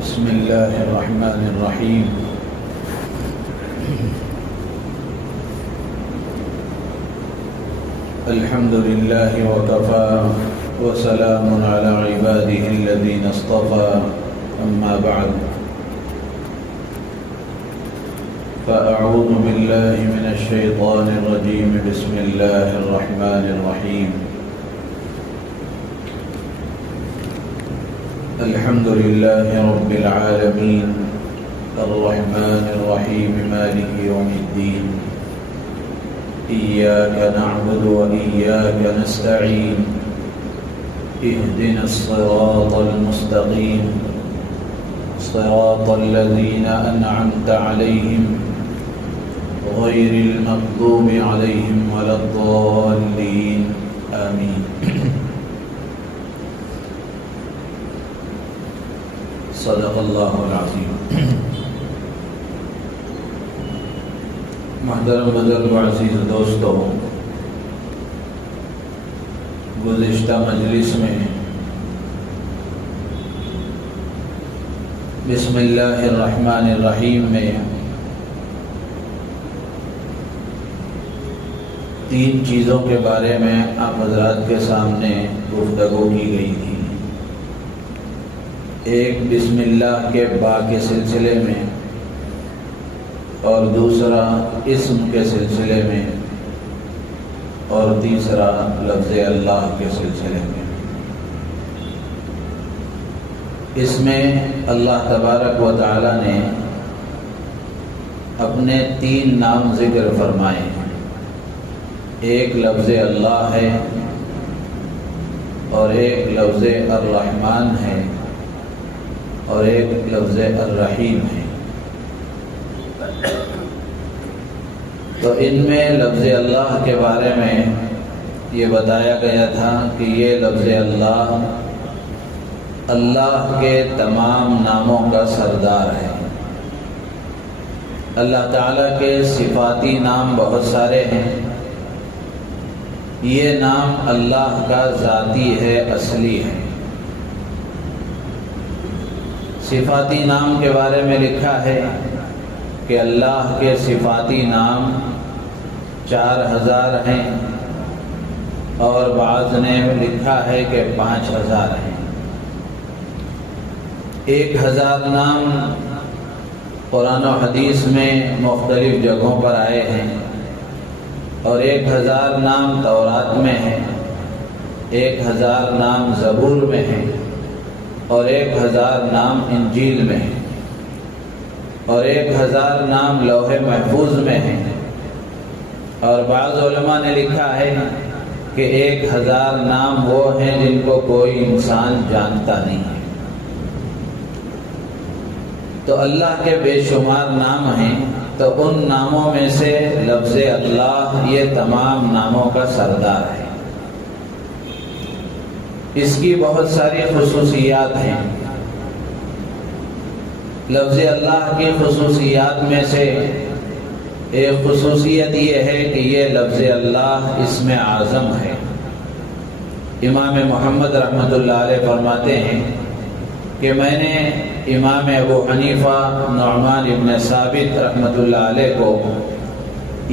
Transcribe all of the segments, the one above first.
بسم الله الرحمن الرحيم. الحمد لله وكفى وسلام على عباده الذين اصطفى. أما بعد، فأعوذ بالله من الشيطان الرجيم. بسم الله الرحمن الرحيم. الحمد لله رب العالمين الرحمن الرحيم مالك يوم الدين. إياك نعبد وإياك نستعين. اهدنا الصراط المستقيم صراط الذين أنعمت عليهم غير المغضوب عليهم ولا الضالين. آمين. صدق اللہ العظیم. محترم بزرگ و عزیز دوستوں، گزشتہ مجلس میں بسم اللہ الرحمن الرحیم میں 3 چیزوں کے بارے میں آپ حضرات کے سامنے گفتگو کی گئی تھی. ایک بسم اللہ کے با کے سلسلے میں، اور دوسرا اسم کے سلسلے میں، اور تیسرا لفظ اللہ کے سلسلے میں. اس میں اللہ تبارک و تعالی نے اپنے 3 نام ذکر فرمائے ہیں. ایک لفظ اللہ ہے، اور ایک لفظ الرحمن ہے، اور ایک لفظ الرحیم ہے. تو ان میں لفظ اللہ کے بارے میں یہ بتایا گیا تھا کہ یہ لفظ اللہ اللہ کے تمام ناموں کا سردار ہے. اللہ تعالیٰ کے صفاتی نام بہت سارے ہیں. یہ نام اللہ کا ذاتی ہے، اصلی ہے. صفاتی نام کے بارے میں لکھا ہے کہ اللہ کے صفاتی نام 4000 ہیں، اور بعض نے لکھا ہے کہ 5000 ہیں. 1000 نام قرآن و حدیث میں مختلف جگہوں پر آئے ہیں، اور 1000 نام تورات میں ہیں، 1000 نام زبور میں ہیں، اور 1000 نام انجیل میں ہیں، اور 1000 نام لوح محفوظ میں ہیں. اور بعض علماء نے لکھا ہے کہ 1000 نام وہ ہیں جن کو کوئی انسان جانتا نہیں ہے. تو اللہ کے بے شمار نام ہیں. تو ان ناموں میں سے لفظ اللہ یہ تمام ناموں کا سردار ہے. اس کی بہت ساری خصوصیات ہیں. لفظ اللہ کی خصوصیات میں سے ایک خصوصیت یہ ہے کہ یہ لفظ اللہ اسم اعظم ہے. امام محمد رحمۃ اللہ علیہ فرماتے ہیں کہ میں نے امام ابو حنیفہ نعمان ابن ثابت رحمۃ اللہ علیہ کو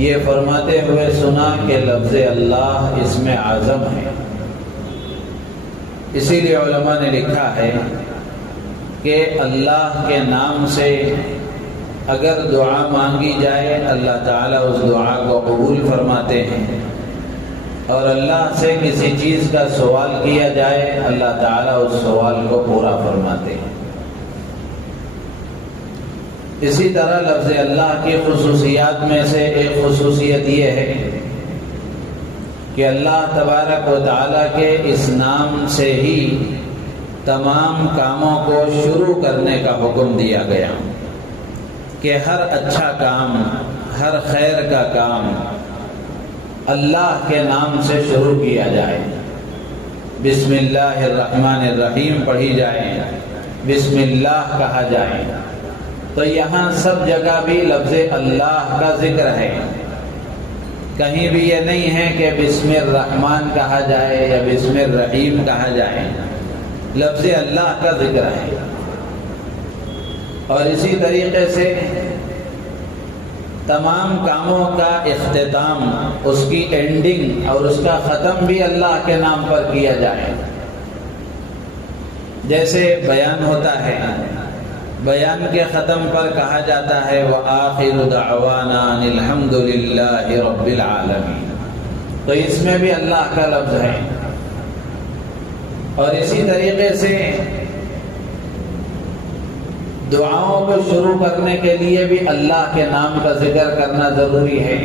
یہ فرماتے ہوئے سنا کہ لفظ اللہ اسم اعظم ہے. اسی لیے علماء نے لکھا ہے کہ اللہ کے نام سے اگر دعا مانگی جائے اللہ تعالیٰ اس دعا کو قبول فرماتے ہیں، اور اللہ سے کسی چیز کا سوال کیا جائے اللہ تعالیٰ اس سوال کو پورا فرماتے ہیں. اسی طرح لفظ اللہ کی خصوصیات میں سے ایک خصوصیت یہ ہے کہ اللہ تبارک و تعالیٰ کے اس نام سے ہی تمام کاموں کو شروع کرنے کا حکم دیا گیا کہ ہر اچھا کام، ہر خیر کا کام اللہ کے نام سے شروع کیا جائے. بسم اللہ الرحمن الرحیم پڑھی جائے، بسم اللہ کہا جائے. تو یہاں سب جگہ بھی لفظ اللہ کا ذکر ہے. کہیں بھی یہ نہیں ہے کہ بسم الرحمن کہا جائے یا بسم الرحیم کہا جائے. لفظ اللہ کا ذکر ہے. اور اسی طریقے سے تمام کاموں کا اختتام، اس کی اینڈنگ اور اس کا ختم بھی اللہ کے نام پر کیا جائے۔ جیسے بیان ہوتا ہے، بیان کے ختم پر کہا جاتا ہے وآخر دعوانا ان الحمد للہ رب العالمین، تو اس میں بھی اللہ کا لفظ ہے۔ اور اسی طریقے سے دعاؤں کو شروع کرنے کے لیے بھی اللہ کے نام کا ذکر کرنا ضروری ہے۔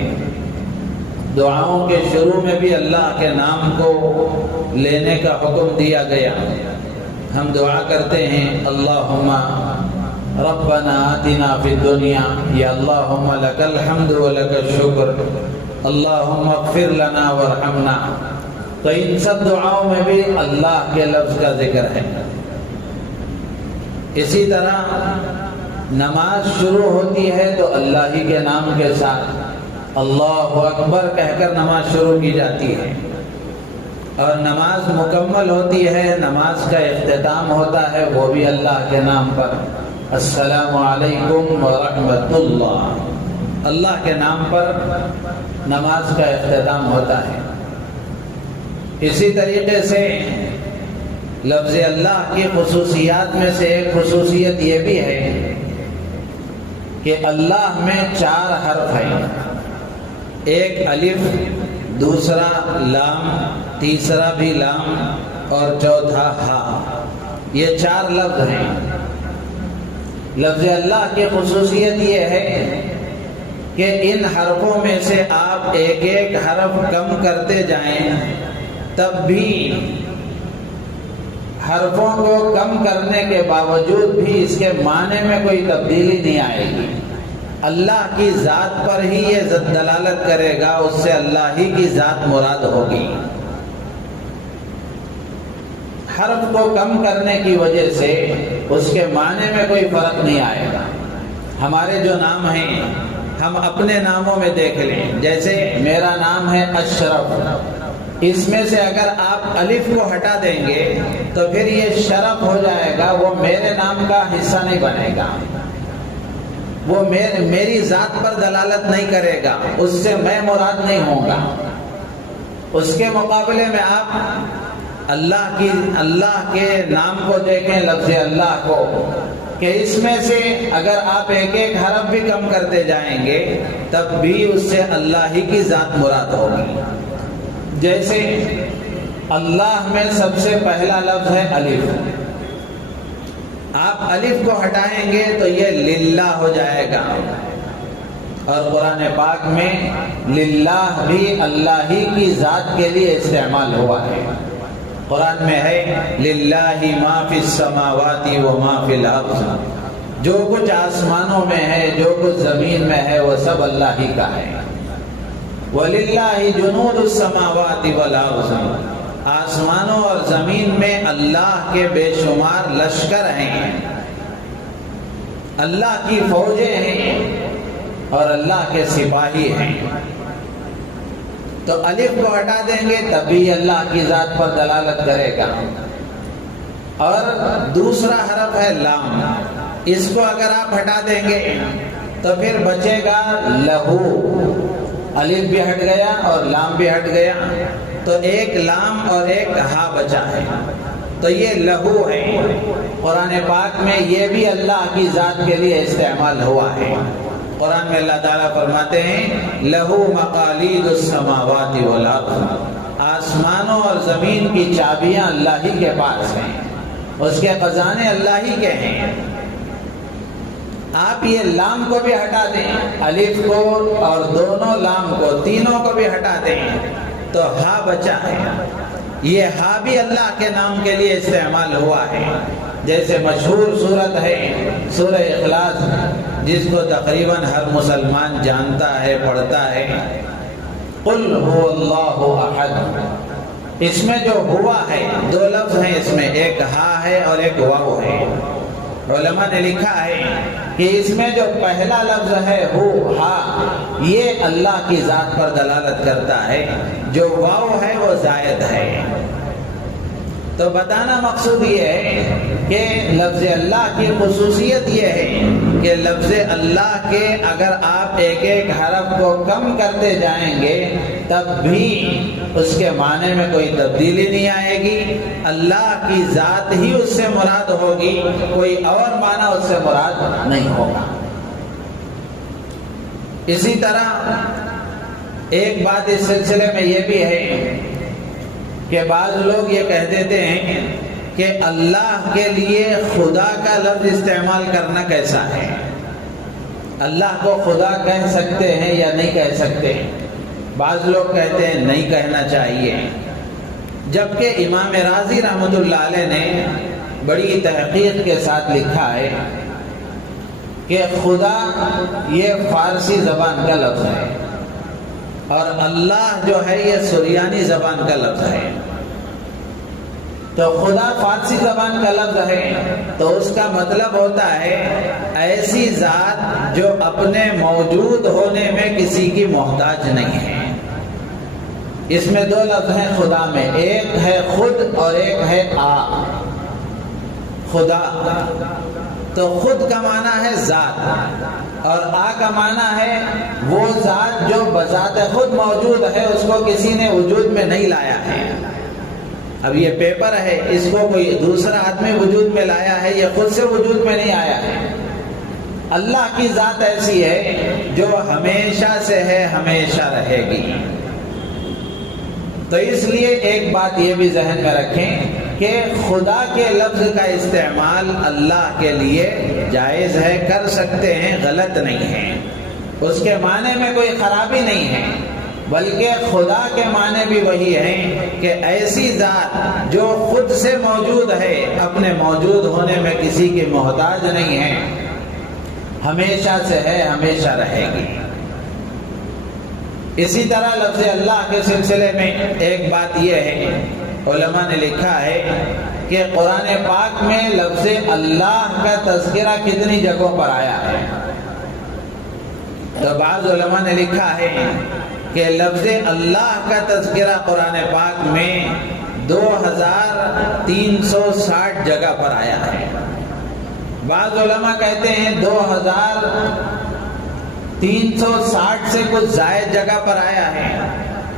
دعاؤں کے شروع میں بھی اللہ کے نام کو لینے کا حکم دیا گیا۔ ہم دعا کرتے ہیں اللہم ربنا آتنا فی الدنیا، یا اللہم لک الحمد و لک الشکر، اللہم اغفر لنا وارحمنا، تو ان سب دعاؤں میں بھی اللہ کے لفظ کا ذکر ہے۔ اسی طرح نماز شروع ہوتی ہے تو اللہ ہی کے نام کے ساتھ اللہ اکبر کہہ کر نماز شروع کی جاتی ہے، اور نماز مکمل ہوتی ہے، نماز کا اختتام ہوتا ہے وہ بھی اللہ کے نام پر، السلام علیکم ورحمۃ اللہ، اللہ کے نام پر نماز کا اختتام ہوتا ہے۔ اسی طریقے سے لفظ اللہ کی خصوصیات میں سے ایک خصوصیت یہ بھی ہے کہ اللہ میں 4 حرف ہیں، ایک الف، دوسرا لام، تیسرا بھی لام اور چوتھا ہا، یہ 4 لفظ ہیں۔ لفظ اللہ کی خصوصیت یہ ہے کہ ان حرفوں میں سے آپ ایک ایک حرف کم کرتے جائیں تب بھی حرفوں کو کم کرنے کے باوجود بھی اس کے معنی میں کوئی تبدیلی نہیں آئے گی۔ اللہ کی ذات پر ہی یہ دلالت کرے گا، اس سے اللہ ہی کی ذات مراد ہوگی۔ حرف کو کم کرنے کی وجہ سے اس کے معنی میں کوئی فرق نہیں آئے گا۔ ہمارے جو نام ہیں، ہم اپنے ناموں میں دیکھ لیں، جیسے میرا نام ہے اشرف، اس میں سے اگر آپ الف کو ہٹا دیں گے تو پھر یہ شرف ہو جائے گا، وہ میرے نام کا حصہ نہیں بنے گا، وہ میری ذات پر دلالت نہیں کرے گا، اس سے میں مراد نہیں ہوں گا۔ اس کے مقابلے میں آپ اللہ کے نام کو دیکھیں، لفظ اللہ کو، کہ اس میں سے اگر آپ ایک ایک حرف بھی کم کرتے جائیں گے تب بھی اس سے اللہ ہی کی ذات مراد ہوگی۔ جیسے اللہ میں سب سے پہلا لفظ ہے الف، آپ الف کو ہٹائیں گے تو یہ للہ ہو جائے گا، اور قرآن پاک میں للہ بھی اللہ ہی کی ذات کے لیے استعمال ہوا ہے۔ قرآن میں ہے للہ ما فی السماوات و ما فی الارض، جو کچھ آسمانوں میں ہے، جو کچھ زمین میں ہے، وہ سب اللہ ہی کا ہے۔ وَلِلَّهِ جُنُودُ السَّمَاوَاتِ وَالْأَرْضِ، آسمانوں اور زمین میں اللہ کے بے شمار لشکر ہیں، اللہ کی فوجیں ہیں اور اللہ کے سپاہی ہیں۔ تو الف کو ہٹا دیں گے تب بھی اللہ کی ذات پر دلالت کرے گا۔ اور دوسرا حرف ہے لام، اس کو اگر آپ ہٹا دیں گے تو پھر بچے گا لہو، الف بھی ہٹ گیا اور لام بھی ہٹ گیا، تو ایک لام اور ایک ہا بچا ہے، تو یہ لہو ہے۔ قرآن پاک میں یہ بھی اللہ کی ذات کے لیے استعمال ہوا ہے۔ قرآن میں اللہ تعالیٰ فرماتے ہیں لہو مقالید السماوات والارض، آسمانوں اور زمین کی چابیاں اللہ ہی کے پاس ہیں، اس کے خزانے اللہ ہی کے ہیں۔ آپ یہ لام کو بھی ہٹا دیں، الف کو اور دونوں لام کو، تینوں کو بھی ہٹا دیں تو ہا بچا ہے۔ یہ ہا بھی اللہ کے نام کے لیے استعمال ہوا ہے۔ جیسے مشہور سورت ہے سورہ اخلاص، جس کو تقریباً ہر مسلمان جانتا ہے، پڑھتا ہے، قل هو اللہ احد۔ اس میں جو ہوا ہے، 2 لفظ ہیں اس میں، ایک ہا ہے اور ایک واو ہے۔ علماء نے لکھا ہے کہ اس میں جو پہلا لفظ ہے ہو، ہا، یہ اللہ کی ذات پر دلالت کرتا ہے، جو واو ہے وہ زائد ہے۔ تو بتانا مقصود یہ ہے کہ لفظ اللہ کی خصوصیت یہ ہے کہ لفظ اللہ کے اگر آپ ایک ایک حرف کو کم کرتے جائیں گے تب بھی اس کے معنی میں کوئی تبدیلی نہیں آئے گی، اللہ کی ذات ہی اس سے مراد ہوگی، کوئی اور معنی اس سے مراد نہیں ہوگا۔ اسی طرح ایک بات اس سلسلے میں یہ بھی ہے کہ بعض لوگ یہ کہہ دیتے ہیں کہ اللہ کے لیے خدا کا لفظ استعمال کرنا کیسا ہے، اللہ کو خدا کہہ سکتے ہیں یا نہیں کہہ سکتے؟ بعض لوگ کہتے ہیں نہیں کہنا چاہیے، جبکہ امام رازی رحمۃ اللہ علیہ نے بڑی تحقیق کے ساتھ لکھا ہے کہ خدا یہ فارسی زبان کا لفظ ہے اور اللہ جو ہے یہ سریانی زبان کا لفظ ہے۔ تو خدا فارسی زبان کا لفظ ہے تو اس کا مطلب ہوتا ہے ایسی ذات جو اپنے موجود ہونے میں کسی کی محتاج نہیں ہے۔ اس میں دو لفظ ہیں خدا میں، ایک ہے خود اور ایک ہے خدا۔ تو خود کا معنی ہے ذات اور کا معنی ہے وہ ذات جو بذات خود موجود ہے، اس کو کسی نے وجود میں نہیں لایا ہے۔ اب یہ پیپر ہے، اس کو کوئی دوسرا آدمی وجود میں لایا ہے، یہ خود سے وجود میں نہیں آیا ہے۔ اللہ کی ذات ایسی ہے جو ہمیشہ سے ہے، ہمیشہ رہے گی۔ تو اس لیے ایک بات یہ بھی ذہن میں رکھیں کہ خدا کے لفظ کا استعمال اللہ کے لیے جائز ہے، کر سکتے ہیں، غلط نہیں ہے، اس کے معنی میں کوئی خرابی نہیں ہے، بلکہ خدا کے معنی بھی وہی ہیں کہ ایسی ذات جو خود سے موجود ہے، اپنے موجود ہونے میں کسی کی محتاج نہیں ہے، ہمیشہ سے ہے، ہمیشہ رہے گی۔ اسی طرح لفظ اللہ کے سلسلے میں ایک بات یہ ہے، علماء نے لکھا ہے کہ قرآن پاک میں لفظ اللہ کا تذکرہ کتنی جگہوں پر آیا ہے۔ تو بعض علماء نے لکھا ہے کہ لفظ اللہ کا تذکرہ قرآن پاک میں 2360 جگہ پر آیا ہے۔ بعض علماء کہتے ہیں 2360 سے کچھ زائد جگہ پر آیا ہے،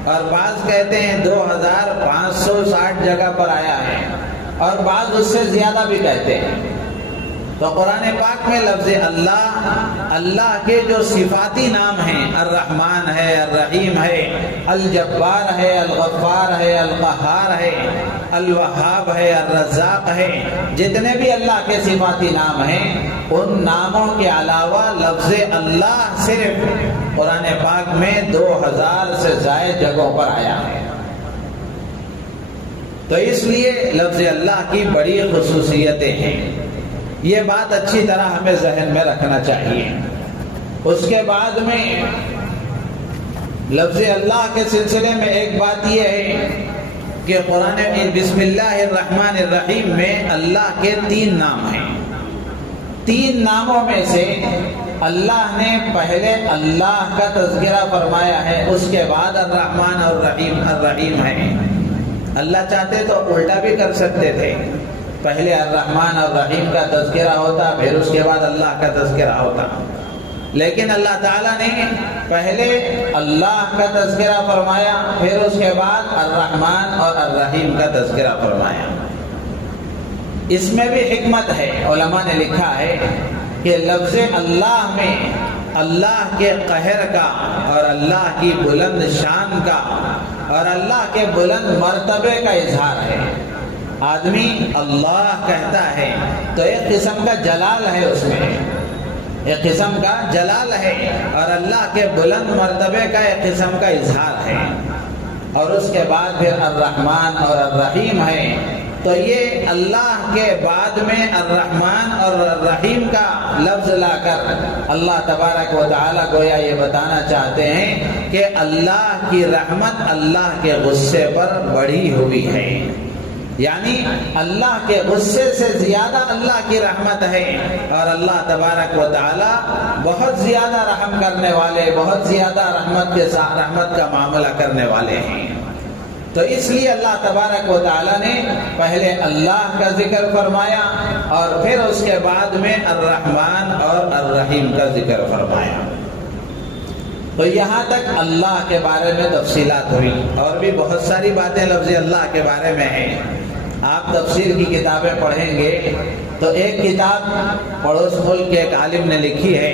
اور بعض کہتے ہیں 2560 جگہ پر آیا ہے، اور بعض اس سے زیادہ بھی کہتے ہیں۔ تو قرآن پاک میں لفظ اللہ کے جو صفاتی نام ہیں، الرحمن ہے، الرحیم ہے، الجبار ہے، الغفار ہے، القہار ہے، الوہاب ہے، الرزاق ہے، جتنے بھی اللہ کے صفاتی نام ہیں، ان ناموں کے علاوہ لفظ اللہ صرف قرآن پاک میں 2000 سے زائد جگہوں پر آیا ہے۔ تو اس لیے لفظ اللہ کی بڑی خصوصیتیں ہیں، یہ بات اچھی طرح ہمیں ذہن میں رکھنا چاہیے۔ اس کے بعد میں لفظ اللہ کے سلسلے میں ایک بات یہ ہے کہ قرآن بسم اللہ الرحمن الرحیم میں اللہ کے 3 نام ہیں۔ 3 ناموں میں سے اللہ نے پہلے اللہ کا تذکرہ فرمایا ہے، اس کے بعد الرحمن اور الرحیم ہے۔ اللہ چاہتے تو الٹا بھی کر سکتے تھے، پہلے الرحمن اور الرحیم کا تذکرہ ہوتا، پھر اس کے بعد اللہ کا تذکرہ ہوتا، لیکن اللہ تعالیٰ نے پہلے اللہ کا تذکرہ فرمایا، پھر اس کے بعد الرحمن اور الرحیم کا تذکرہ فرمایا۔ اس میں بھی حکمت ہے، علماء نے لکھا ہے کہ لفظ اللہ میں اللہ کے قہر کا اور اللہ کی بلند شان کا اور اللہ کے بلند مرتبے کا اظہار ہے۔ آدمی اللہ کہتا ہے تو ایک قسم کا جلال ہے، اس میں ایک قسم کا جلال ہے، اور اللہ کے بلند مرتبے کا ایک قسم کا اظہار ہے، اور اس کے بعد پھر الرحمن اور الرحیم ہے۔ تو یہ اللہ کے بعد میں الرحمن اور الرحیم کا لفظ لا کر اللہ تبارک و تعالیٰ گویا یہ بتانا چاہتے ہیں کہ اللہ کی رحمت اللہ کے غصے پر بڑھی ہوئی ہے، یعنی اللہ کے غصے سے زیادہ اللہ کی رحمت ہے، اور اللہ تبارک و تعالیٰ بہت زیادہ رحم کرنے والے، بہت زیادہ رحمت کے ساتھ رحمت کا معاملہ کرنے والے ہیں۔ تو اس لیے اللہ تبارک و تعالیٰ نے پہلے اللہ کا ذکر فرمایا اور پھر اس کے بعد میں الرحمن اور الرحیم کا ذکر فرمایا۔ تو یہاں تک اللہ کے بارے میں تفصیلات ہوئی، اور بھی بہت ساری باتیں لفظ اللہ کے بارے میں ہیں۔ آپ تفسیر کی کتابیں پڑھیں گے تو ایک کتاب پڑوس ملک کے ایک عالم نے لکھی ہے،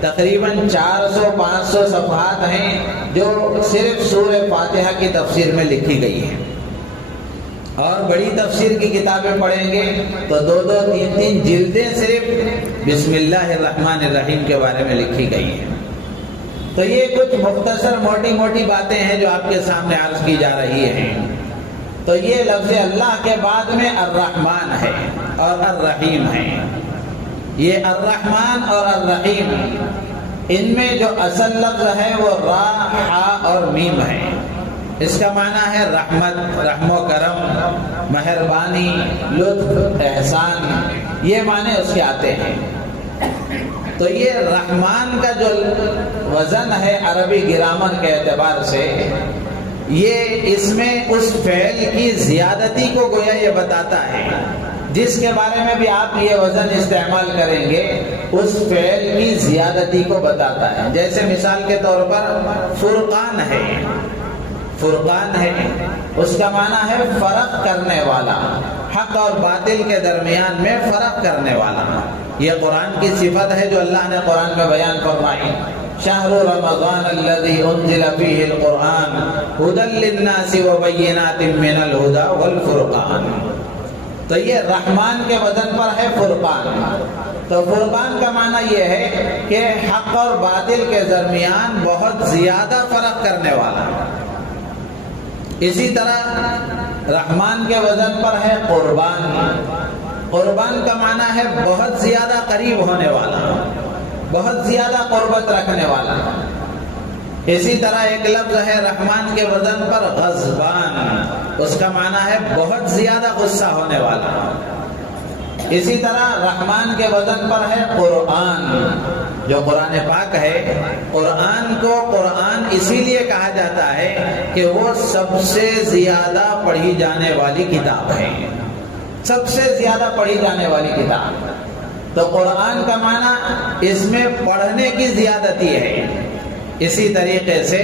تقریباً 400-500 صفحات ہیں جو صرف سورہ فاتحہ کی تفسیر میں لکھی گئی ہے۔ اور بڑی تفسیر کی کتابیں پڑھیں گے تو 2-2 3-3 جلدیں صرف بسم اللہ الرحمن الرحیم کے بارے میں لکھی گئی ہیں۔ تو یہ کچھ مختصر موٹی موٹی باتیں ہیں جو آپ کے سامنے عرض کی جا رہی ہیں۔ تو یہ لفظ اللہ کے بعد میں الرحمن ہے اور الرحیم ہے۔ یہ الرحمن اور الرحیم، ان میں جو اصل لفظ ہے وہ را، حا اور میم ہے۔ اس کا معنی ہے رحمت، رحم و کرم، مہربانی، لطف، احسان، یہ معنی اس کے آتے ہیں۔ تو یہ رحمان کا جو وزن ہے عربی گرامر کے اعتبار سے، یہ اس میں اس فعل کی زیادتی کو گویا یہ بتاتا ہے، جس کے بارے میں بھی آپ یہ وزن استعمال کریں گے اس فعل کی زیادتی کو بتاتا ہے۔ جیسے مثال کے طور پر فرقان ہے، فرقان ہے، اس کا معنی ہے فرق کرنے والا، حق اور باطل کے درمیان میں فرق کرنے والا۔ یہ قرآن کی صفت ہے جو اللہ نے قرآن میں بیان فرمائی، شہر رمضان الذی انزل فیہ القرآن ھدی للناس وبینات من الھدی والفرقان۔ تو یہ رحمان کے وزن پر ہے فرقان۔ تو فرقان کا معنی یہ ہے کہ حق اور باطل کے درمیان بہت زیادہ فرق کرنے والا۔ اسی طرح رحمان کے وزن پر ہے قربان۔ قربان کا معنی ہے بہت زیادہ قریب ہونے والا، بہت زیادہ قربت رکھنے والا۔ اسی طرح ایک لفظ ہے رحمان کے وزن پر غضبان، اس کا معنی ہے بہت زیادہ غصہ ہونے والا۔ اسی طرح رحمان کے وزن پر ہے قرآن، جو قرآن پاک ہے۔ قرآن کو قرآن اسی لیے کہا جاتا ہے کہ وہ سب سے زیادہ پڑھی جانے والی کتاب ہے، سب سے زیادہ پڑھی جانے والی کتاب۔ تو قرآن کا معنی اس میں پڑھنے کی زیادتی ہے۔ اسی طریقے سے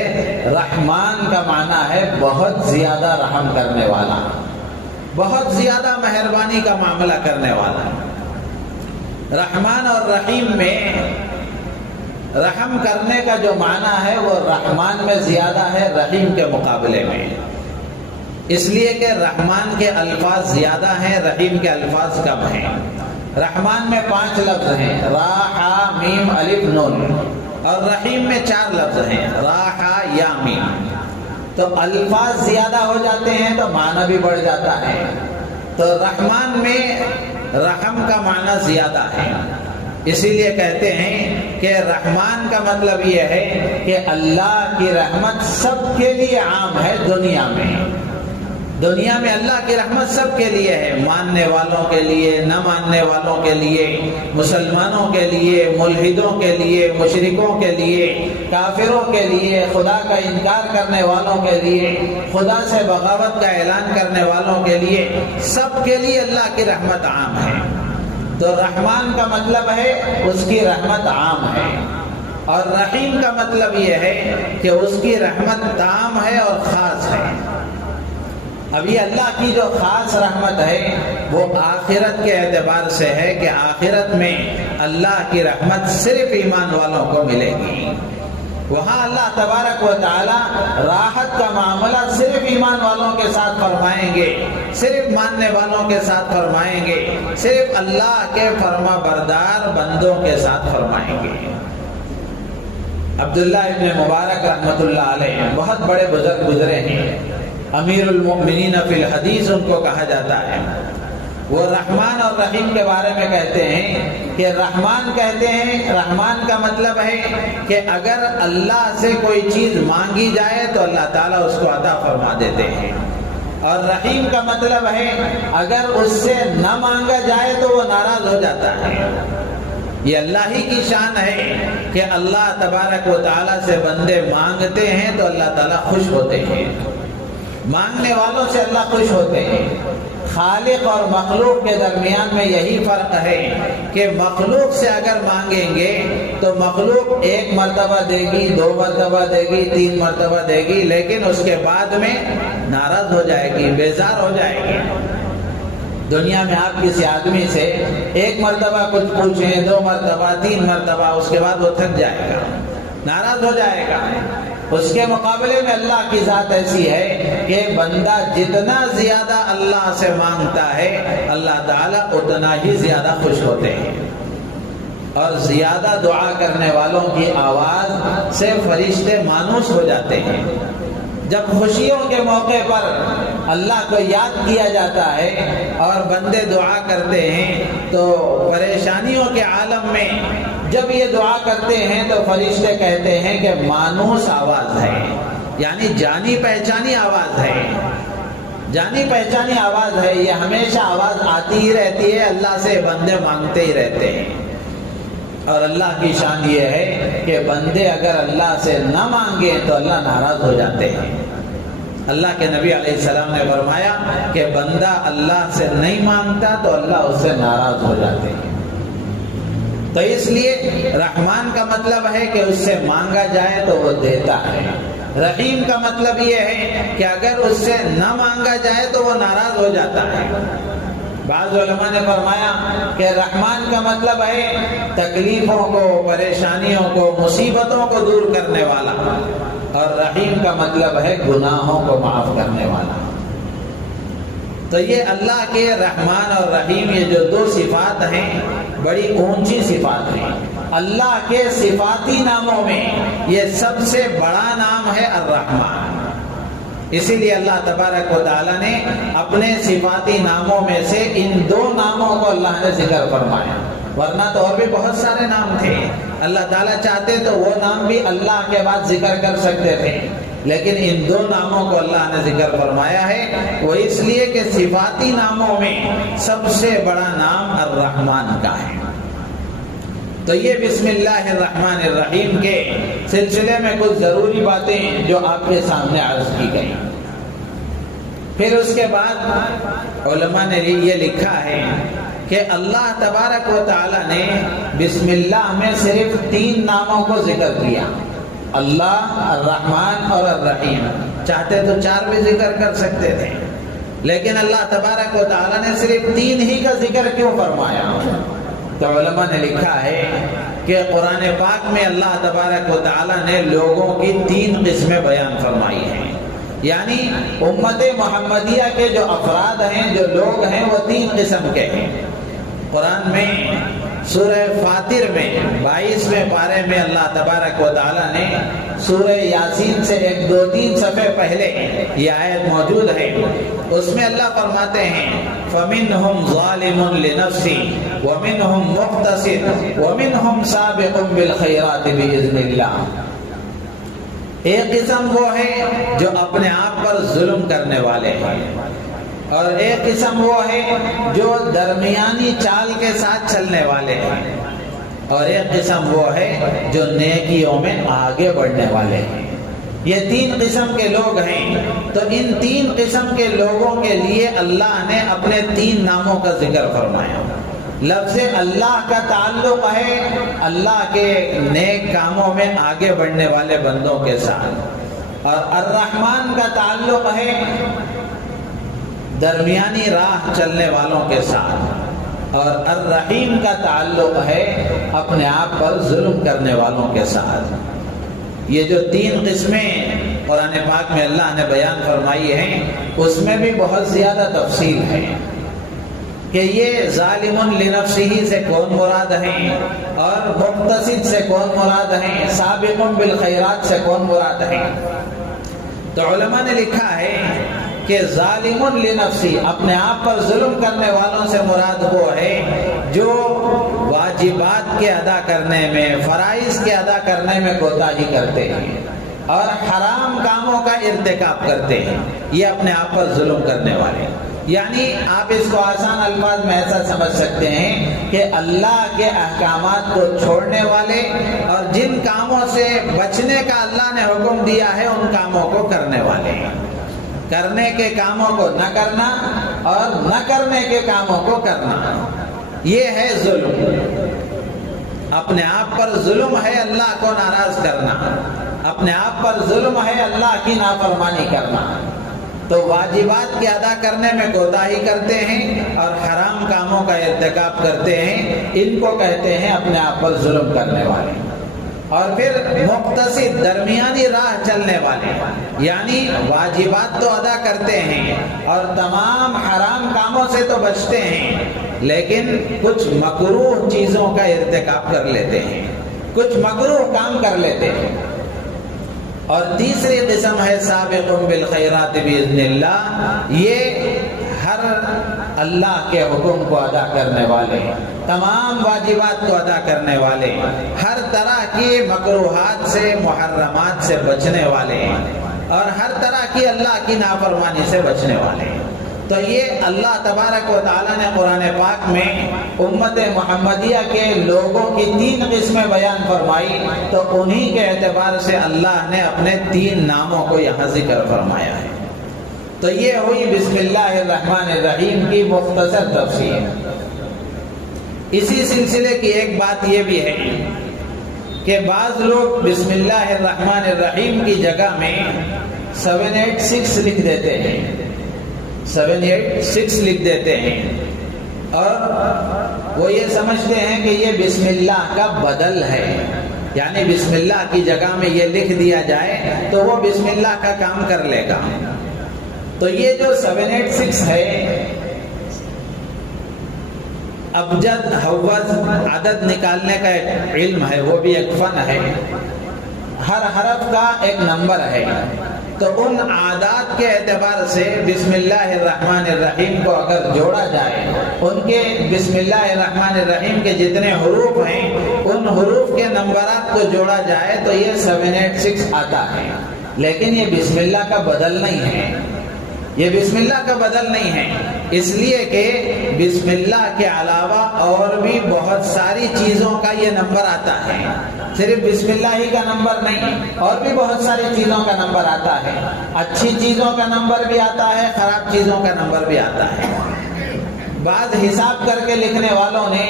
رحمان کا معنی ہے بہت زیادہ رحم کرنے والا، بہت زیادہ مہربانی کا معاملہ کرنے والا۔ رحمان اور رحیم میں رحم کرنے کا جو معنی ہے وہ رحمان میں زیادہ ہے رحیم کے مقابلے میں، اس لیے کہ رحمان کے الفاظ زیادہ ہیں، رحیم کے الفاظ کم ہیں۔ رحمان میں 5 لفظ ہیں، را، حا، میم، الف، نون، اور رحیم میں 4 لفظ ہیں، را، حا، یا، میم۔ تو الفاظ زیادہ ہو جاتے ہیں تو معنی بھی بڑھ جاتا ہے۔ تو رحمان میں رحم کا معنی زیادہ ہے، اسی لیے کہتے ہیں کہ رحمان کا مطلب یہ ہے کہ اللہ کی رحمت سب کے لیے عام ہے۔ دنیا میں اللہ کی رحمت سب کے لیے ہے، ماننے والوں کے لیے، نہ ماننے والوں کے لیے، مسلمانوں کے لیے، ملحدوں کے لیے، مشرکوں کے لیے، کافروں کے لیے، خدا کا انکار کرنے والوں کے لیے، خدا سے بغاوت کا اعلان کرنے والوں کے لیے، سب کے لیے اللہ کی رحمت عام ہے۔ تو رحمان کا مطلب ہے اس کی رحمت عام ہے، اور رحیم کا مطلب یہ ہے کہ اس کی رحمت تام ہے اور خاص ہے۔ اب یہ اللہ کی جو خاص رحمت ہے وہ آخرت کے اعتبار سے ہے کہ آخرت میں اللہ کی رحمت صرف ایمان والوں کو ملے گی۔ وہاں اللہ تبارک و تعالی راحت کا معاملہ صرف ایمان والوں کے ساتھ فرمائیں گے، صرف ماننے والوں کے ساتھ فرمائیں گے، صرف اللہ کے فرما بردار بندوں کے ساتھ فرمائیں گے۔ عبداللہ ابن مبارک رحمۃ اللہ علیہ بہت بڑے بزرگ گزرے ہیں، امیر المؤمنین فی الحدیث ان کو کہا جاتا ہے۔ وہ رحمان اور رحیم کے بارے میں کہتے ہیں کہ رحمان کہتے ہیں، رحمان کا مطلب ہے کہ اگر اللہ سے کوئی چیز مانگی جائے تو اللہ تعالیٰ اس کو عطا فرما دیتے ہیں، اور رحیم کا مطلب ہے اگر اس سے نہ مانگا جائے تو وہ ناراض ہو جاتا ہے۔ یہ اللہ ہی کی شان ہے کہ اللہ تبارک و تعالیٰ سے بندے مانگتے ہیں تو اللہ تعالیٰ خوش ہوتے ہیں، مانگنے والوں سے اللہ خوش ہوتے ہیں۔ خالق اور مخلوق کے درمیان میں یہی فرق ہے کہ مخلوق سے اگر مانگیں گے تو مخلوق 1 مرتبہ دے گی، 2 مرتبہ دے گی، 3 مرتبہ دے گی، لیکن اس کے بعد میں ناراض ہو جائے گی، بیزار ہو جائے گی۔ دنیا میں آپ کسی آدمی سے 1 مرتبہ کچھ پوچھیں، 2 مرتبہ، 3 مرتبہ، اس کے بعد وہ تھک جائے گا، ناراض ہو جائے گا۔ اس کے مقابلے میں اللہ کی ذات ایسی ہے کہ بندہ جتنا زیادہ اللہ سے مانگتا ہے اللہ تعالیٰ اتنا ہی زیادہ خوش ہوتے ہیں، اور زیادہ دعا کرنے والوں کی آواز سے فرشتے مانوس ہو جاتے ہیں۔ جب خوشیوں کے موقع پر اللہ کو یاد کیا جاتا ہے اور بندے دعا کرتے ہیں تو پریشانیوں کے عالم میں جب یہ دعا کرتے ہیں تو فرشتے کہتے ہیں کہ مانوس آواز ہے، یعنی جانی پہچانی آواز ہے، جانی پہچانی آواز ہے، یہ ہمیشہ آواز آتی ہی رہتی ہے، اللہ سے بندے مانگتے ہی رہتے ہیں۔ اور اللہ کی شان یہ ہے کہ بندے اگر اللہ سے نہ مانگے تو اللہ ناراض ہو جاتے ہیں۔ اللہ کے نبی علیہ السلام نے فرمایا کہ بندہ اللہ سے نہیں مانگتا تو اللہ اس سے ناراض ہو جاتے ہیں۔ تو اس لیے رحمان کا مطلب ہے کہ اس سے مانگا جائے تو وہ دیتا ہے، رحیم کا مطلب یہ ہے کہ اگر اس سے نہ مانگا جائے تو وہ ناراض ہو جاتا ہے۔ بعض علماء نے فرمایا کہ رحمان کا مطلب ہے تکلیفوں کو، پریشانیوں کو، مصیبتوں کو دور کرنے والا، اور رحیم کا مطلب ہے گناہوں کو معاف کرنے والا۔ تو یہ اللہ کے رحمان اور رحیم یہ جو 2 صفات ہیں بڑی اونچی صفات ہیں۔ اللہ کے صفاتی ناموں میں یہ سب سے بڑا نام ہے الرحمن۔ اسی لیے اللہ تبارک و تعالیٰ نے اپنے صفاتی ناموں میں سے ان 2 ناموں کو اللہ نے ذکر فرمایا، ورنہ تو اور بھی بہت سارے نام تھے، اللہ تعالیٰ چاہتے تو وہ نام بھی اللہ کے بعد ذکر کر سکتے تھے، لیکن ان 2 ناموں کو اللہ نے ذکر فرمایا ہے، وہ اس لیے کہ صفاتی ناموں میں سب سے بڑا نام الرحمن کا ہے۔ تو یہ بسم اللہ الرحمن الرحیم کے سلسلے میں کچھ ضروری باتیں جو آپ کے سامنے عرض کی گئی۔ پھر اس کے بعد علماء نے یہ لکھا ہے کہ اللہ تبارک و تعالیٰ نے بسم اللہ میں صرف 3 ناموں کو ذکر کیا، اللہ، الرحمن اور الرحیم۔ چاہتے تو 4 بھی ذکر کر سکتے تھے، لیکن اللہ تبارک و تعالیٰ نے صرف 3 ہی کا ذکر کیوں فرمایا؟ تو علماء نے لکھا ہے کہ قرآن پاک میں اللہ تبارک و تعالیٰ نے لوگوں کی 3 قسمیں بیان فرمائی ہیں، یعنی امت محمدیہ کے جو افراد ہیں، جو لوگ ہیں، وہ 3 قسم کے ہیں۔ قرآن میں سورہ فاطر میں 22ویں پارے میں اللہ تبارک و تعالیٰ نے سورہ یاسین سے 1-2-3 صفحے پہلے یہ آیت موجود ہے، اس میں اللہ فرماتے ہیں فَمِنْهُمْ ظَالِمٌ لِنَفْسِهِ وَمِنْهُمْ مُقْتَصِدٌ وَمِنْهُمْ سَابِقٌ بِالْخَيْرَاتِ بِإِذْنِ اللَّهِ۔ ایک قسم وہ ہے جو اپنے آپ پر ظلم کرنے والے ہیں، اور ایک قسم وہ ہے جو درمیانی چال کے ساتھ چلنے والے ہیں، اور ایک قسم وہ ہے جو نیکیوں میں آگے بڑھنے والے ہیں۔ یہ 3 قسم کے لوگ ہیں، تو ان 3 قسم کے لوگوں کے لیے اللہ نے اپنے 3 ناموں کا ذکر فرمایا۔ لفظ اللہ کا تعلق ہے اللہ کے نیک کاموں میں آگے بڑھنے والے بندوں کے ساتھ، اور الرحمن کا تعلق ہے درمیانی راہ چلنے والوں کے ساتھ، اور الرحیم کا تعلق ہے اپنے آپ پر ظلم کرنے والوں کے ساتھ۔ یہ جو 3 قسمیں قرآن پاک میں اللہ نے بیان فرمائی ہیں، اس میں بھی بہت زیادہ تفصیل ہے کہ یہ ظالم لنفسہ سے کون مراد ہیں، اور مقتصد سے کون مراد ہیں، سابق بالخیرات سے کون مراد ہیں۔ تو علماء نے لکھا ہے کہ ظالم لنفسی، اپنے آپ پر ظلم کرنے والوں سے مراد وہ ہے جو واجبات کے ادا کرنے میں، فرائض کے ادا کرنے میں کوتاہی کرتے ہیں اور حرام کاموں کا ارتکاب کرتے ہیں، یہ اپنے آپ پر ظلم کرنے والے۔ یعنی آپ اس کو آسان الفاظ میں ایسا سمجھ سکتے ہیں کہ اللہ کے احکامات کو چھوڑنے والے اور جن کاموں سے بچنے کا اللہ نے حکم دیا ہے ان کاموں کو کرنے والے ہیں۔ کرنے کے کاموں کو نہ کرنا اور نہ کرنے کے کاموں کو کرنا، یہ ہے ظلم۔ اپنے آپ پر ظلم ہے اللہ کو ناراض کرنا، اپنے آپ پر ظلم ہے اللہ کی نافرمانی کرنا۔ تو واجبات کے ادا کرنے میں کوتاہی کرتے ہیں اور حرام کاموں کا ارتکاب کرتے ہیں، ان کو کہتے ہیں اپنے آپ پر ظلم کرنے والے۔ اور پھر مقتصد درمیانی راہ چلنے والے، یعنی واجبات تو ادا کرتے ہیں اور تمام حرام کاموں سے تو بچتے ہیں، لیکن کچھ مکروہ چیزوں کا ارتکاب کر لیتے ہیں، کچھ مکروہ کام کر لیتے ہیں۔ اور تیسری قسم ہے سابق بالخیرات باذن اللہ، یہ ہر اللہ کے حکم کو ادا کرنے والے، تمام واجبات کو ادا کرنے والے، ہر طرح کی مکروہات سے محرمات سے بچنے والے اور ہر طرح کی اللہ کی نافرمانی سے بچنے والے۔ تو یہ اللہ تبارک و تعالیٰ نے قرآن پاک میں امت محمدیہ کے لوگوں کی 3 قسمیں بیان فرمائی، تو انہی کے اعتبار سے اللہ نے اپنے 3 ناموں کو یہاں ذکر فرمایا ہے۔ تو یہ ہوئی بسم اللہ الرحمن الرحیم کی مختصر تفسیر۔ اسی سلسلے کی ایک بات یہ بھی ہے کہ بعض لوگ بسم اللہ الرحمن الرحیم کی جگہ میں 786 لکھ دیتے ہیں، 786 لکھ دیتے ہیں، اور وہ یہ سمجھتے ہیں کہ یہ بسم اللہ کا بدل ہے، یعنی بسم اللہ کی جگہ میں یہ لکھ دیا جائے تو وہ بسم اللہ کا کام کر لے گا۔ تو یہ جو 786 ہے، ابجد حوض عدد نکالنے کا ایک علم ہے، وہ بھی ایک فن ہے، ہر حرف کا ایک نمبر ہے۔ تو ان عادات کے اعتبار سے بسم اللہ الرحمن الرحیم کو اگر جوڑا جائے، ان کے بسم اللہ الرحمن الرحیم کے جتنے حروف ہیں ان حروف کے نمبرات کو جوڑا جائے تو یہ 786 آتا ہے، لیکن یہ بسم اللہ کا بدل نہیں ہے، یہ بسم اللہ کا بدل نہیں ہے، اس لیے کہ بسم اللہ کے علاوہ اور بھی بہت ساری چیزوں کا یہ نمبر آتا ہے، صرف بسم اللہ ہی کا نمبر نہیں، اور بھی بہت ساری چیزوں کا نمبر آتا ہے، اچھی چیزوں کا نمبر بھی آتا ہے، خراب چیزوں کا نمبر بھی آتا ہے۔ بعض حساب کر کے لکھنے والوں نے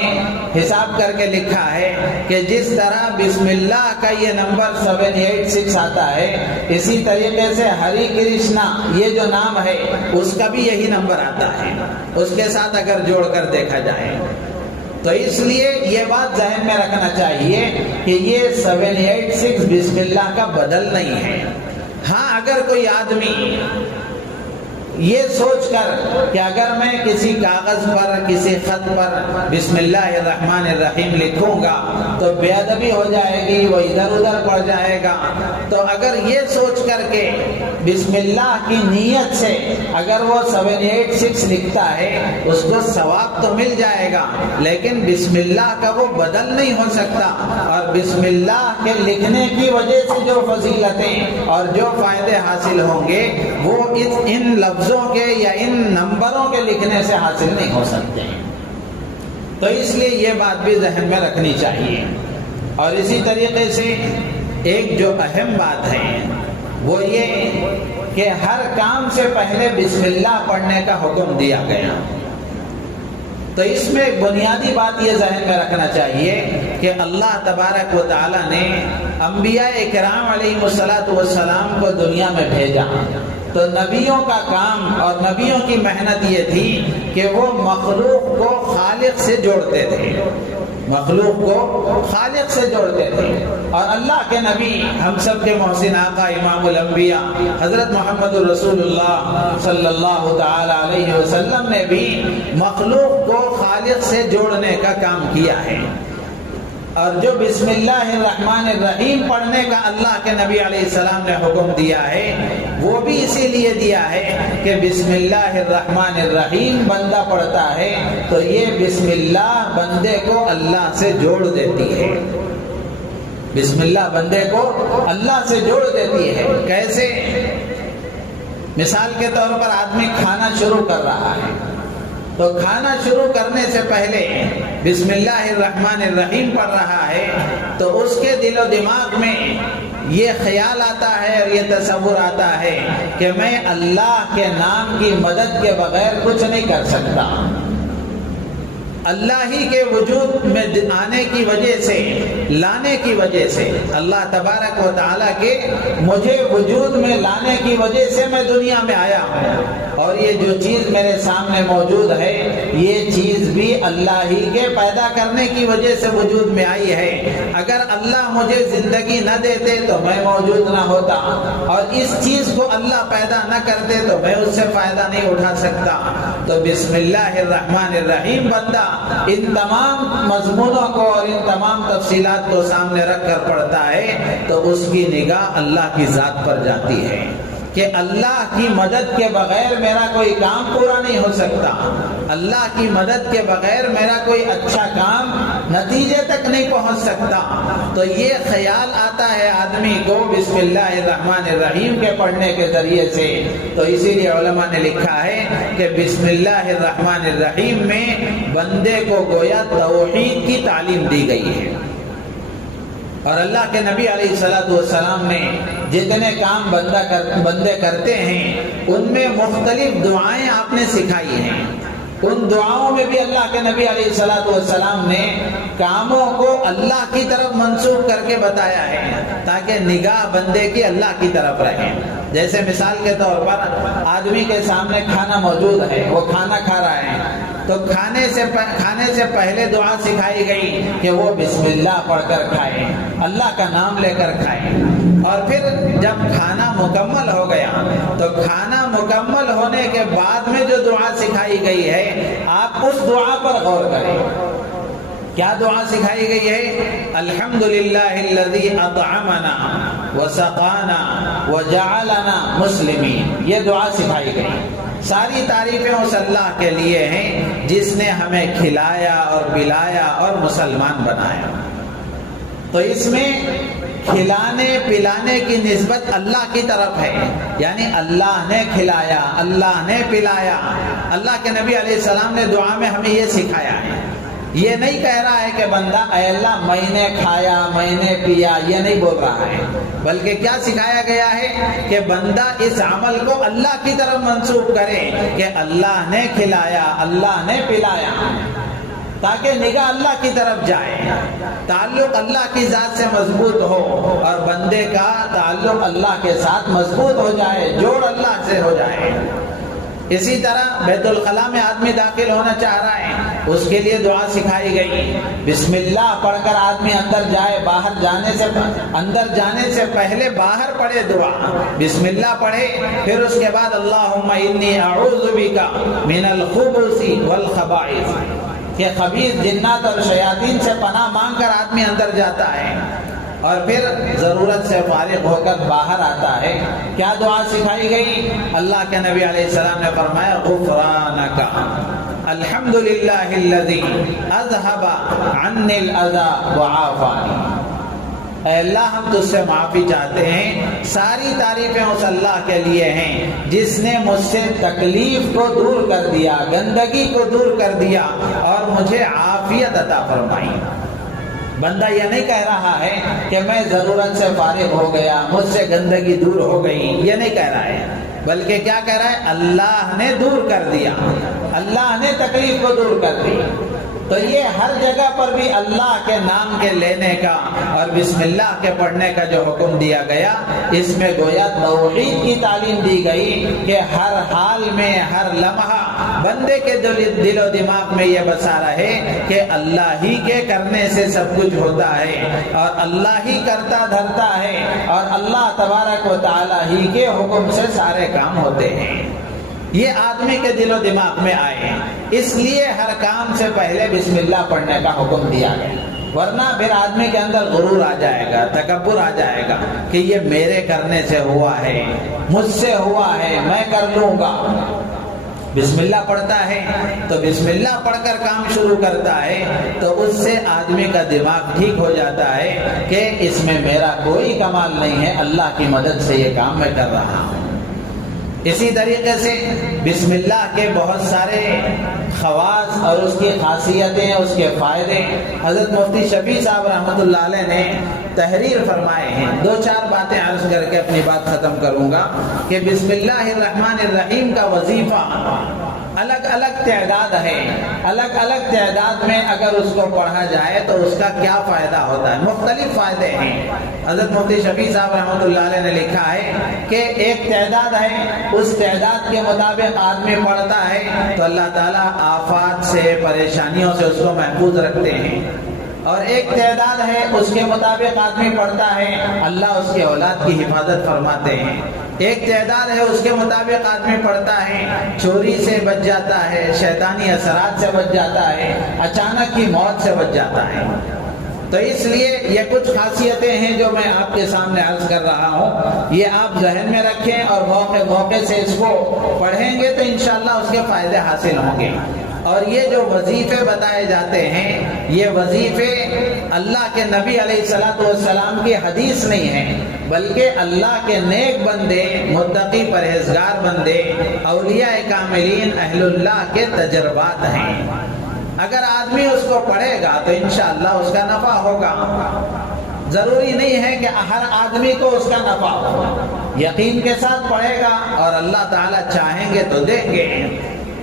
حساب کر کے لکھا ہے کہ جس طرح بسم اللہ کا یہ نمبر 786 آتا ہے، اسی طریقے سے ہری کرشنا یہ جو نام ہے اس کا بھی یہی نمبر آتا ہے، اس کے ساتھ اگر جوڑ کر دیکھا جائے تو اس لیے یہ بات ذہن میں رکھنا چاہیے کہ یہ 786 بسم اللہ کا بدل نہیں ہے۔ ہاں اگر کوئی آدمی یہ سوچ کر کہ اگر میں کسی کاغذ پر کسی خط پر بسم اللہ الرحمن الرحیم لکھوں گا تو بے ادبی ہو جائے گی، وہ ادھر ادھر پڑ جائے گا، تو اگر یہ سوچ کر کے بسم اللہ کی نیت سے اگر وہ 786 لکھتا ہے اس کو ثواب تو مل جائے گا، لیکن بسم اللہ کا وہ بدل نہیں ہو سکتا، اور بسم اللہ کے لکھنے کی وجہ سے جو فضیلتیں اور جو فائدے حاصل ہوں گے وہ ان لفظوں کے یا ان نمبروں کے لکھنے سے حاصل نہیں ہو سکتے۔ تو اس لیے یہ بات بھی ذہن میں رکھنی چاہیے۔ اور اسی طریقے سے ایک جو اہم بات ہے وہ یہ کہ ہر کام سے پہلے بسم اللہ پڑھنے کا حکم دیا گیا۔ تو اس میں ایک بنیادی بات یہ ذہن میں رکھنا چاہیے کہ اللہ تبارک و تعالی نے انبیاء کرام علیہ الصلوۃ والسلام کو دنیا میں بھیجا، تو نبیوں کا کام اور نبیوں کی محنت یہ تھی کہ وہ مخلوق کو خالق سے جوڑتے تھے، مخلوق کو خالق سے جوڑتے تھے۔ اور اللہ کے نبی ہم سب کے محسن آقا امام الانبیاء حضرت محمد رسول اللہ صلی اللہ تعالی علیہ وسلم نے بھی مخلوق کو خالق سے جوڑنے کا کام کیا ہے۔ اور جو بسم اللہ الرحمن الرحیم پڑھنے کا اللہ کے نبی علیہ السلام نے حکم دیا ہے وہ بھی اسی لیے دیا ہے کہ بسم اللہ الرحمن الرحیم بندہ پڑھتا ہے تو یہ بسم اللہ بندے کو اللہ سے جوڑ دیتی ہے، بسم اللہ بندے کو اللہ سے جوڑ دیتی ہے۔ کیسے؟ مثال کے طور پر آدمی کھانا شروع کر رہا ہے تو کھانا شروع کرنے سے پہلے بسم اللہ الرحمن الرحیم پڑھ رہا ہے تو اس کے دل و دماغ میں یہ خیال آتا ہے اور یہ تصور آتا ہے کہ میں اللہ کے نام کی مدد کے بغیر کچھ نہیں کر سکتا، اللہ ہی کے وجود میں آنے کی وجہ سے، لانے کی وجہ سے، اللہ تبارک و تعالیٰ کے مجھے وجود میں لانے کی وجہ سے میں دنیا میں آیا ہوں، اور یہ جو چیز میرے سامنے موجود ہے یہ چیز بھی اللہ ہی کے پیدا کرنے کی وجہ سے وجود میں آئی ہے۔ اگر اللہ مجھے زندگی نہ دیتے تو میں موجود نہ ہوتا، اور اس چیز کو اللہ پیدا نہ کرتے تو میں اس سے فائدہ نہیں اٹھا سکتا۔ تو بسم اللہ الرحمن الرحیم بندہ ان تمام مضمونوں کو اور ان تمام تفصیلات کو سامنے رکھ کر پڑھتا ہے تو اس کی نگاہ اللہ کی ذات پر جاتی ہے کہ اللہ کی مدد کے بغیر میرا کوئی کام پورا نہیں ہو سکتا، اللہ کی مدد کے بغیر میرا کوئی اچھا کام نتیجے تک نہیں پہنچ سکتا۔ تو یہ خیال آتا ہے آدمی کو بسم اللہ الرحمن الرحیم کے پڑھنے کے ذریعے سے۔ تو اسی لیے علماء نے لکھا ہے کہ بسم اللہ الرحمن الرحیم میں بندے کو گویا توحید کی تعلیم دی گئی ہے، اور اللہ کے نبی علیہ السلام نے جتنے کام بندے کرتے ہیں ان میں مختلف دعائیں آپ نے سکھائی ہیں۔ ان دعاؤں میں بھی اللہ کے نبی علیہ السلام نے کاموں کو اللہ کی طرف منسوخ کر کے بتایا ہے تاکہ نگاہ بندے کی اللہ کی طرف رہے۔ جیسے مثال کے طور پر آدمی کے سامنے کھانا موجود ہے، وہ کھانا کھا رہا ہے تو کھانے سے پہلے دعا سکھائی گئی کہ وہ بسم اللہ پڑھ کر کھائے، اللہ کا نام لے کر کھائے، اور پھر جب کھانا مکمل ہو گیا تو کھانا مکمل ہونے کے بعد میں جو دعا سکھائی گئی ہے آپ اس دعا پر غور کریں۔ کیا دعا سکھائی گئی ہے؟ الحمدللہ الذی اطعمنا وسقانا وجعلنا مسلمین، یہ دعا سکھائی گئی۔ ساری تعریفیں اس اللہ کے لیے ہیں جس نے ہمیں کھلایا اور پلایا اور مسلمان بنایا۔ تو اس میں کھلانے پلانے کی نسبت اللہ کی طرف ہے، یعنی اللہ نے کھلایا، اللہ نے پلایا۔ اللہ کے نبی علیہ السلام نے دعا میں ہمیں یہ سکھایا ہے۔ یہ نہیں کہہ رہا ہے کہ بندہ اے اللہ میں نے کھایا میں نے پیا، یہ نہیں بول رہا ہے، بلکہ کیا سکھایا گیا ہے کہ بندہ اس عمل کو اللہ کی طرف منسوخ کرے کہ اللہ نے کھلایا، اللہ نے پلایا، تاکہ نگاہ اللہ کی طرف جائے، تعلق اللہ کی ذات سے مضبوط ہو اور بندے کا تعلق اللہ کے ساتھ مضبوط ہو جائے، جوڑ اللہ سے ہو جائے۔ اسی طرح بیت الخلاء میں آدمی داخل ہونا چاہ رہا ہے، اس کے لیے دعا سکھائی گئی، بسم اللہ پڑھ کر آدمی اندر جائے، اندر جانے سے پہلے باہر پڑھے دعا، بسم اللہ پڑھے، پھر اس کے بعد اللہم انی اعوذ بک من الخبث والخبائث، کہ خبیث جنات اور شیاطین سے پناہ مانگ کر آدمی اندر جاتا ہے، اور پھر ضرورت سے فارغ ہو کر باہر آتا ہے۔ کیا دعا سکھائی گئی؟ اللہ کے نبی علیہ السلام نے فرمایا غفرانک الحمدللہ الذی اذھب عنی الاذی وعافانی، اے اللہ ہم تجھ سے معافی چاہتے ہیں، ساری تعریفیں اس اللہ کے لیے ہیں جس نے مجھ سے تکلیف کو دور کر دیا، گندگی کو دور کر دیا اور مجھے عافیت عطا فرمائی۔ بندہ یہ نہیں کہہ رہا ہے کہ میں ضرورت سے فارغ ہو گیا، مجھ سے گندگی دور ہو گئی، یہ نہیں کہہ رہا ہے، بلکہ کیا کہہ رہا ہے؟ اللہ نے دور کر دیا، اللہ نے تکلیف کو دور کر دی۔ تو یہ ہر جگہ پر بھی اللہ کے نام کے لینے کا اور بسم اللہ کے پڑھنے کا جو حکم دیا گیا، اس میں گویا توحید کی تعلیم دی گئی کہ ہر حال میں ہر لمحہ بندے کے دل و دماغ میں یہ بسا رہے کہ اللہ ہی کے کرنے سے سب کچھ ہوتا ہے اور اللہ ہی کرتا دھرتا ہے اور اللہ تبارک و تعالی ہی کے حکم سے سارے کام ہوتے ہیں۔ یہ آدمی کے دل و دماغ میں آئے، اس لیے ہر کام سے پہلے بسم اللہ پڑھنے کا حکم دیا گیا، ورنہ پھر آدمی کے اندر غرور آ جائے گا، تکبر آ جائے گا کہ یہ میرے کرنے سے ہوا ہے، مجھ سے ہوا ہے، میں کر لوں گا۔ بسم اللہ پڑھتا ہے تو بسم اللہ پڑھ کر کام شروع کرتا ہے تو اس سے آدمی کا دماغ ٹھیک ہو جاتا ہے کہ اس میں میرا کوئی کمال نہیں ہے، اللہ کی مدد سے یہ کام میں کر رہا ہوں۔ اسی طریقے سے بسم اللہ کے بہت سارے خواص اور اس کی خاصیتیں، اس کے فائدے حضرت مفتی شفیع صاحب رحمۃ اللہ علیہ نے تحریر فرمائے ہیں۔ 2-4 باتیں عرض کر کے اپنی بات ختم کروں گا کہ بسم اللہ الرحمن الرحیم کا وظیفہ الگ الگ تعداد ہے، الگ الگ تعداد میں اگر اس کو پڑھا جائے تو اس کا کیا فائدہ ہوتا ہے، مختلف فائدے ہیں۔ حضرت مفتی شفیع صاحب رحمۃ اللہ علیہ نے لکھا ہے کہ ایک تعداد ہے، اس تعداد کے مطابق آدمی پڑھتا ہے تو اللہ تعالیٰ آفات سے، پریشانیوں سے اس کو محفوظ رکھتے ہیں، اور ایک تعداد ہے اس کے مطابق آدمی پڑھتا ہے اللہ اس کے اولاد کی حفاظت فرماتے ہیں، ایک تعداد ہے اس کے مطابق آدمی پڑھتا ہے چوری سے بچ جاتا ہے، شیطانی اثرات سے بچ جاتا ہے، اچانک کی موت سے بچ جاتا ہے۔ تو اس لیے یہ کچھ خاصیتیں ہیں جو میں آپ کے سامنے عرض کر رہا ہوں، یہ آپ ذہن میں رکھیں اور موقع سے اس کو پڑھیں گے تو انشاءاللہ اس کے فائدے حاصل ہوں گے۔ اور یہ جو وظیفے بتائے جاتے ہیں، یہ وظیفے اللہ کے نبی علیہ الصلوۃ والسلام کی حدیث نہیں ہیں، بلکہ اللہ کے نیک بندے، متقی پرہیزگار بندے، اولیاء کاملین، اہل اللہ کے تجربات ہیں۔ اگر آدمی اس کو پڑھے گا تو انشاءاللہ اس کا نفع ہوگا۔ ضروری نہیں ہے کہ ہر آدمی کو اس کا نفع ہو، یقین کے ساتھ پڑھے گا اور اللہ تعالیٰ چاہیں گے تو دیں گے۔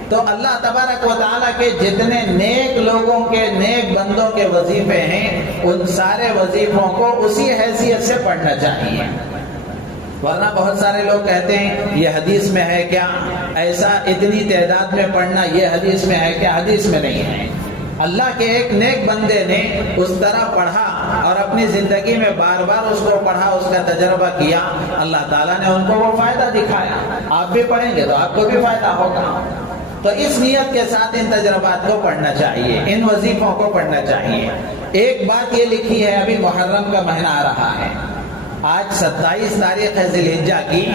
تو اللہ تبارک و تعالیٰ کے جتنے نیک لوگوں کے، نیک بندوں کے وظیفے ہیں، ان سارے وظیفوں کو اسی حیثیت سے پڑھنا چاہیے۔ ورنہ بہت سارے لوگ کہتے ہیں یہ حدیث میں ہے کیا، ایسا اتنی تعداد میں پڑھنا یہ حدیث میں ہے کیا، حدیث میں نہیں ہے۔ اللہ کے ایک نیک بندے نے اس طرح پڑھا اور اپنی زندگی میں بار بار اس کو پڑھا، اس کا تجربہ کیا، اللہ تعالیٰ نے ان کو وہ فائدہ دکھایا۔ آپ بھی پڑھیں گے تو آپ کو بھی فائدہ ہوگا۔ تو اس نیت کے ساتھ ان تجربات کو پڑھنا چاہیے، ان وظیفوں کو پڑھنا چاہیے۔ ایک بات یہ لکھی ہے، ابھی محرم کا مہینہ آ رہا ہے، آج 27 تاریخ ہے ذی الحجہ کی،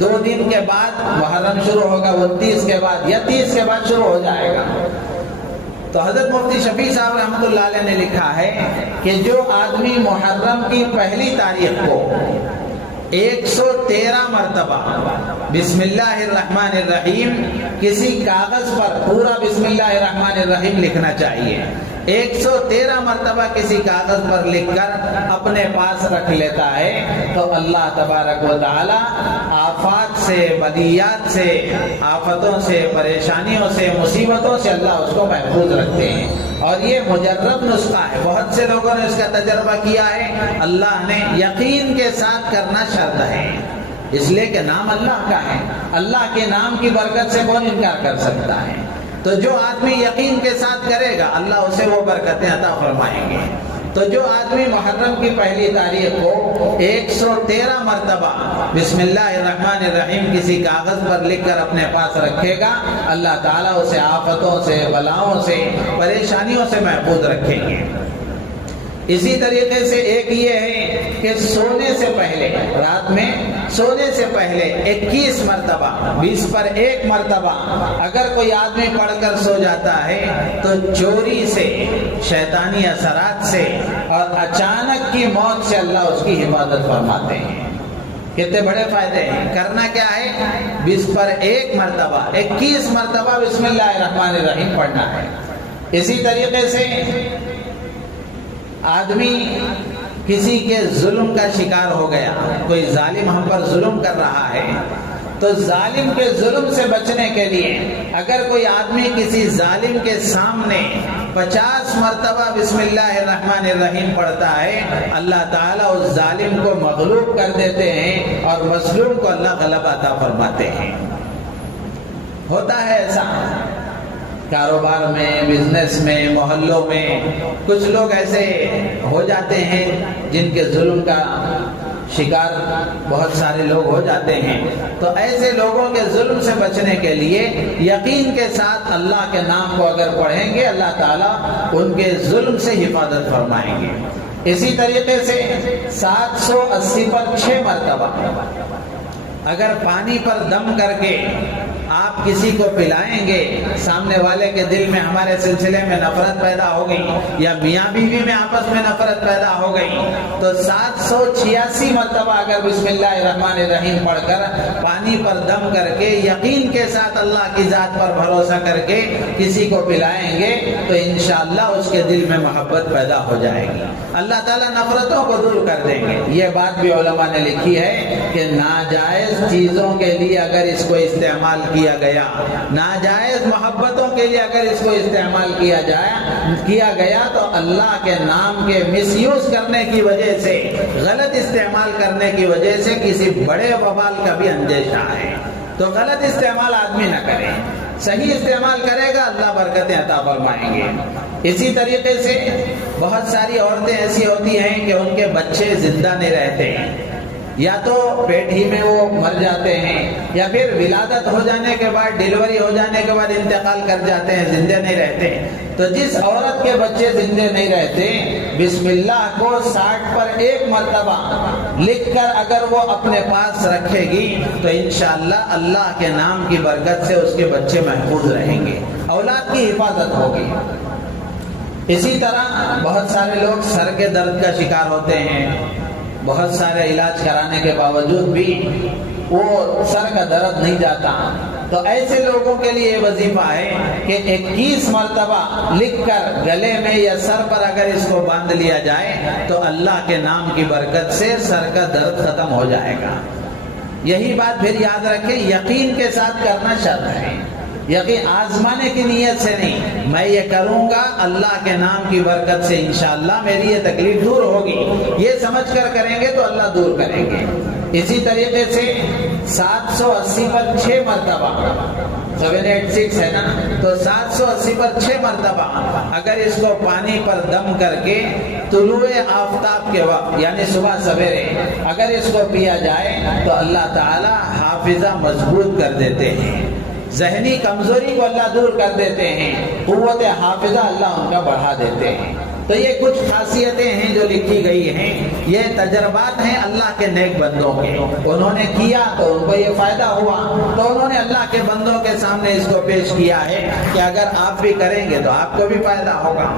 2 دن کے بعد محرم شروع ہوگا، 29 کے بعد یا 30 کے بعد شروع ہو جائے گا۔ تو حضرت مفتی شفیع صاحب رحمۃ اللہ علیہ نے لکھا ہے کہ جو آدمی محرم کی 1 تاریخ کو 113 مرتبہ بسم اللہ الرحمن الرحیم کسی کاغذ پر پورا بسم اللہ الرحمن الرحیم لکھنا چاہیے، 113 مرتبہ کسی کاغذ پر لکھ کر اپنے پاس رکھ لیتا ہے تو اللہ تبارک و تعالی آفات سے، بلیات سے، آفتوں سے، پریشانیوں سے، مصیبتوں سے اللہ اس کو محفوظ رکھتے ہیں۔ اور یہ مجرب نسخہ ہے، بہت سے لوگوں نے اس کا تجربہ کیا ہے، اللہ نے یقین کے ساتھ کرنا شرط ہے، اس لیے کہ نام اللہ کا ہے، اللہ کے نام کی برکت سے کون انکار کر سکتا ہے۔ تو جو آدمی یقین کے ساتھ کرے گا اللہ اسے وہ برکتیں عطا فرمائیں گے۔ تو جو آدمی محرم کی 1 تاریخ کو 113 مرتبہ بسم اللہ الرحمن الرحیم کسی کاغذ پر لکھ کر اپنے پاس رکھے گا، اللہ تعالیٰ اسے آفتوں سے، بلاؤں سے، پریشانیوں سے محفوظ رکھیں گے۔ اسی طریقے سے ایک یہ ہے کہ سونے سے پہلے، رات میں سونے سے پہلے 21 مرتبہ، 20 پر 1 مرتبہ اگر کوئی آدمی پڑھ کر سو جاتا ہے تو چوری سے، شیطانی اثرات سے اور اچانک کی موت سے اللہ اس کی حفاظت فرماتے ہیں۔ کتنے بڑے فائدے ہیں۔ کرنا کیا ہے؟ 20 پر 1 مرتبہ، 21 مرتبہ بسم اللہ الرحمن الرحیم پڑھنا ہے۔ اسی طریقے سے آدمی کسی کے ظلم کا شکار ہو گیا، کوئی ظالم ہم پر ظلم کر رہا ہے، تو ظالم کے ظلم سے بچنے کے لیے اگر کوئی آدمی کسی ظالم کے سامنے 50 مرتبہ بسم اللہ الرحمن الرحیم پڑھتا ہے، اللہ تعالیٰ اس ظالم کو مغلوب کر دیتے ہیں اور مظلوم کو اللہ غلبہ عطا فرماتے ہیں۔ ہوتا ہے ایسا کاروبار میں، بزنس میں، محلوں میں، کچھ لوگ ایسے ہو جاتے ہیں جن کے ظلم کا شکار بہت سارے لوگ ہو جاتے ہیں۔ تو ایسے لوگوں کے ظلم سے بچنے کے لیے یقین کے ساتھ اللہ کے نام کو اگر پڑھیں گے اللہ تعالیٰ ان کے ظلم سے حفاظت فرمائیں گے۔ اسی طریقے سے 780 پر 6 مرتبہ اگر پانی پر دم کر کے آپ کسی کو پلائیں گے، سامنے والے کے دل میں ہمارے سلسلے میں نفرت پیدا ہو گئی، یا میاں بیوی میں آپس میں نفرت پیدا ہو گئی، تو 786 مرتبہ اگر بسم اللہ الرحمن الرحیم پڑھ کر پانی پر دم کر کے یقین کے ساتھ اللہ کی ذات پر بھروسہ کر کے کسی کو پلائیں گے تو انشاءاللہ اس کے دل میں محبت پیدا ہو جائے گی، اللہ تعالیٰ نفرتوں کو دور کر دیں گے۔ یہ بات بھی علماء نے لکھی ہے کہ ناجائز چیزوں کے لیے اگر اس کو استعمال کیا گیا، ناجائز محبتوں کے لیے اگر اس کو استعمال کیا گیا تو اللہ کے نام کے مس یوز کرنے کی وجہ سے، غلط استعمال کرنے کی وجہ سے کسی بڑے وبال کا بھی اندیشہ ہے۔ تو غلط استعمال آدمی نہ کرے، صحیح استعمال کرے گا اللہ برکتیں عطا فرمائیں گے۔ اسی طریقے سے بہت ساری عورتیں ایسی ہوتی ہیں کہ ان کے بچے زندہ نہیں رہتے، یا تو پیٹ ہی میں وہ مر جاتے ہیں، یا پھر ولادت ہو جانے کے بعد، ڈیلیوری ہو جانے کے بعد انتقال کر جاتے ہیں، زندے نہیں رہتے۔ تو جس عورت کے بچے زندے نہیں رہتے، بسم اللہ کو 60 پر 1 مرتبہ لکھ کر اگر وہ اپنے پاس رکھے گی تو انشاءاللہ اللہ کے نام کی برکت سے اس کے بچے محفوظ رہیں گے، اولاد کی حفاظت ہوگی۔ اسی طرح بہت سارے لوگ سر کے درد کا شکار ہوتے ہیں، بہت سارے علاج کرانے کے باوجود بھی وہ سر کا درد نہیں جاتا، تو ایسے لوگوں کے لیے یہ وظیفہ ہے کہ 21 مرتبہ لکھ کر گلے میں یا سر پر اگر اس کو باندھ لیا جائے تو اللہ کے نام کی برکت سے سر کا درد ختم ہو جائے گا۔ یہی بات پھر یاد رکھیں، یقین کے ساتھ کرنا شرط ہے، یقین آزمانے کی نیت سے نہیں، میں یہ کروں گا اللہ کے نام کی برکت سے انشاءاللہ میری یہ تکلیف دور ہوگی، یہ سمجھ کر کریں گے تو اللہ دور کریں گے۔ اسی طریقے سے 780 پر 6 مرتبہ 786 ہے نا، تو 780 پر 6 مرتبہ اگر اس کو پانی پر دم کر کے طلوع آفتاب کے وقت یعنی صبح سویرے اگر اس کو پیا جائے تو اللہ تعالی حافظہ مضبوط کر دیتے ہیں، ذہنی کمزوری کو اللہ دور کر دیتے ہیں، قوت حافظہ اللہ ان کا بڑھا دیتے ہیں۔ تو یہ کچھ خاصیتیں ہیں جو لکھی گئی ہیں، یہ تجربات ہیں اللہ کے نیک بندوں کے، انہوں نے کیا تو ان کو یہ فائدہ ہوا، تو انہوں نے اللہ کے بندوں کے سامنے اس کو پیش کیا ہے کہ اگر آپ بھی کریں گے تو آپ کو بھی فائدہ ہوگا۔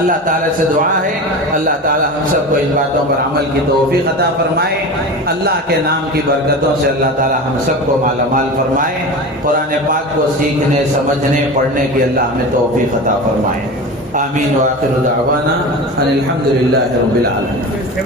اللہ تعالیٰ سے دعا ہے اللہ تعالیٰ ہم سب کو ان باتوں پر عمل کی توفیق عطا فرمائے، اللہ کے نام کی برکتوں سے اللہ تعالیٰ ہم سب کو مالا مال فرمائے، قرآن پاک کو سیکھنے، سمجھنے، پڑھنے کی اللہ ہمیں توفیق عطا فرمائے۔ آمین وآخر دعوانا ان الحمدللہ رب العالمین۔